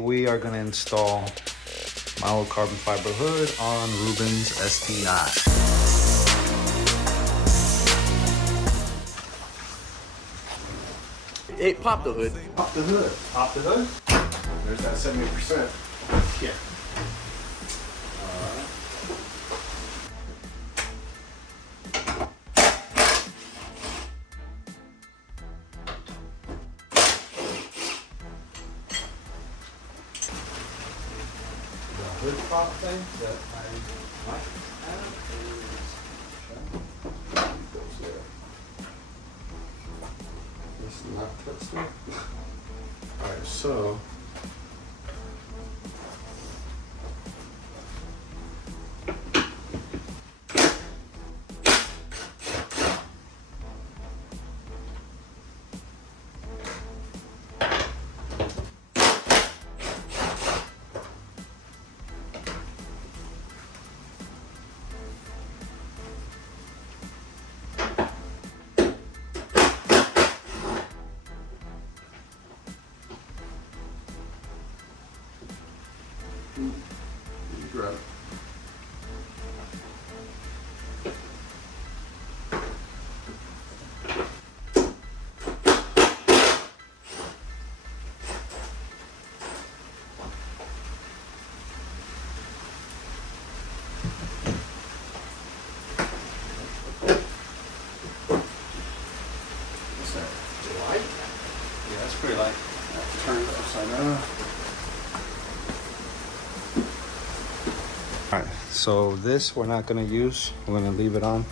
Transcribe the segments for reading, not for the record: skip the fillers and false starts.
We are going to install my old carbon fiber hood on Ruben's STI. Hey, pop the hood. Pop the hood. Pop the hood. There's that 70%. Yeah. Hood pop thing that I might have This is not touch there. Alright, so you grab it. What's that? Light? Yeah, that's pretty light. Turn it upside down. Alright, so this we're not going to use. We're going to leave it on.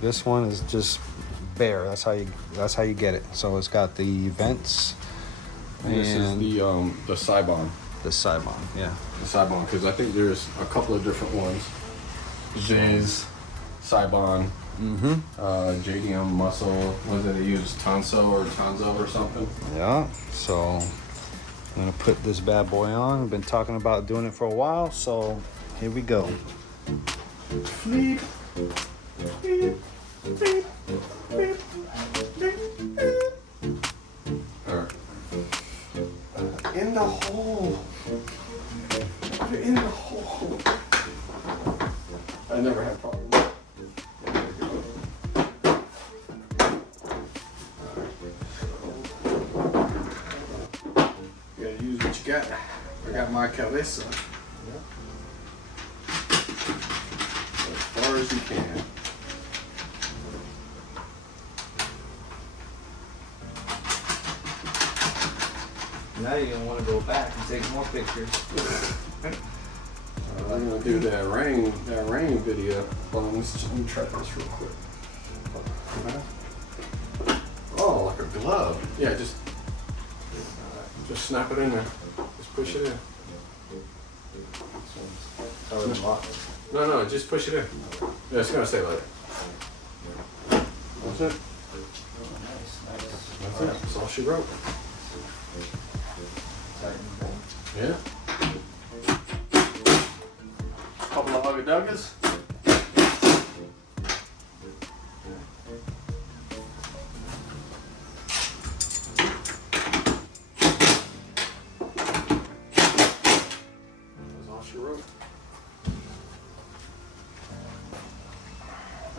This one is just bare. That's how you get it. So it's got the vents And this is the Cybon. the Cybon. Yeah. The Cybon, because I think there's a couple of different ones. Jay's, Cybon, JDM Muscle. Was it they use Tonso or something? Yeah. So I'm gonna put this bad boy on. I've been talking about doing it for a while, so here we go. Fleep. Beep. Beep. Beep. Beep. Alright. In the hole. Put it in the hole. I never had problems. There we go. You gotta use what you got. I got my Cabeza. As far as you can. Now you're gonna want to go back and take more pictures. I'm gonna do that rain video. Hold on, let me try this real quick. Oh, like a glove. Yeah, just snap it in there. Just push it in. No, just push it in. Yeah, it's gonna stay like that. That's it. That's it. That's all she wrote. Yeah. Couple of hugger duggers. That's all she wrote.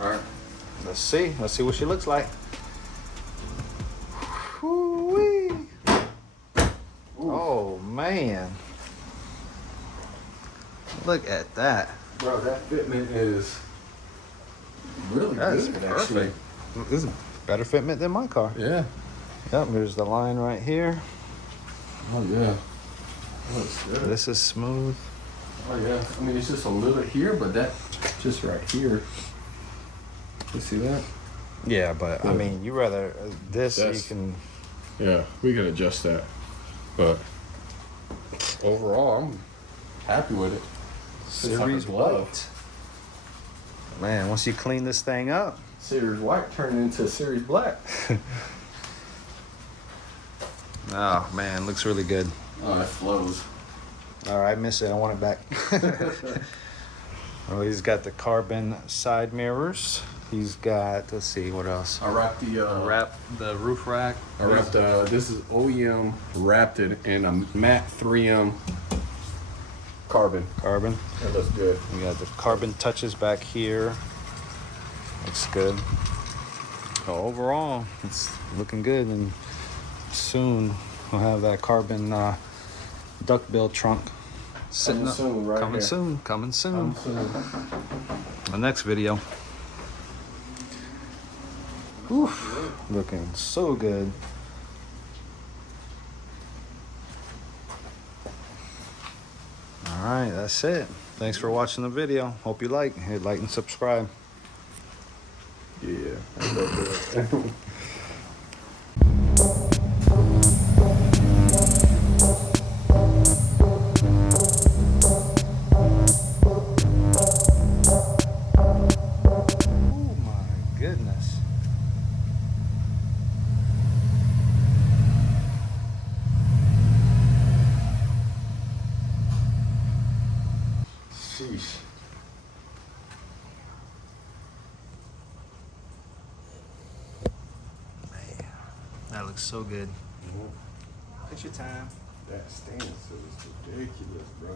All right. Let's see what she looks like. Whoo-wee. Oh man. Look at that. Bro, that fitment is really That's good, perfect. This is better fitment than my car. actually. Yeah. Yep, there's the line right here. Oh, yeah. That's good. This is smooth. Oh, yeah. I mean, it's just a little here, but that just right here. You see that? Yeah, but I mean, you rather this, Yes. you can. Yeah, we can adjust that. But overall, I'm happy with it. It's like a Series glove. white. Man, once you clean this thing up. Series white turned into Series black. Oh man, looks really good. Oh, it flows. All right, I miss it. I want it back. Well, he's got the carbon side mirrors. He's got, let's see, what else? I wrapped The roof rack. I wrapped this is OEM wrapped it in a matte 3M carbon. Carbon. That looks good. We got the carbon touches back here. Looks good. So overall, it's looking good, and soon we'll have that carbon duckbill trunk sitting Coming up. soon, right Coming here. soon. Coming soon. The next video. Whew, looking so good. All right, that's it. Thanks for watching the video. Hope you hit like and subscribe. Yeah. I love that. Oh my goodness. Sheesh. Man, that looks so good. Take your time. That stand is ridiculous, bro.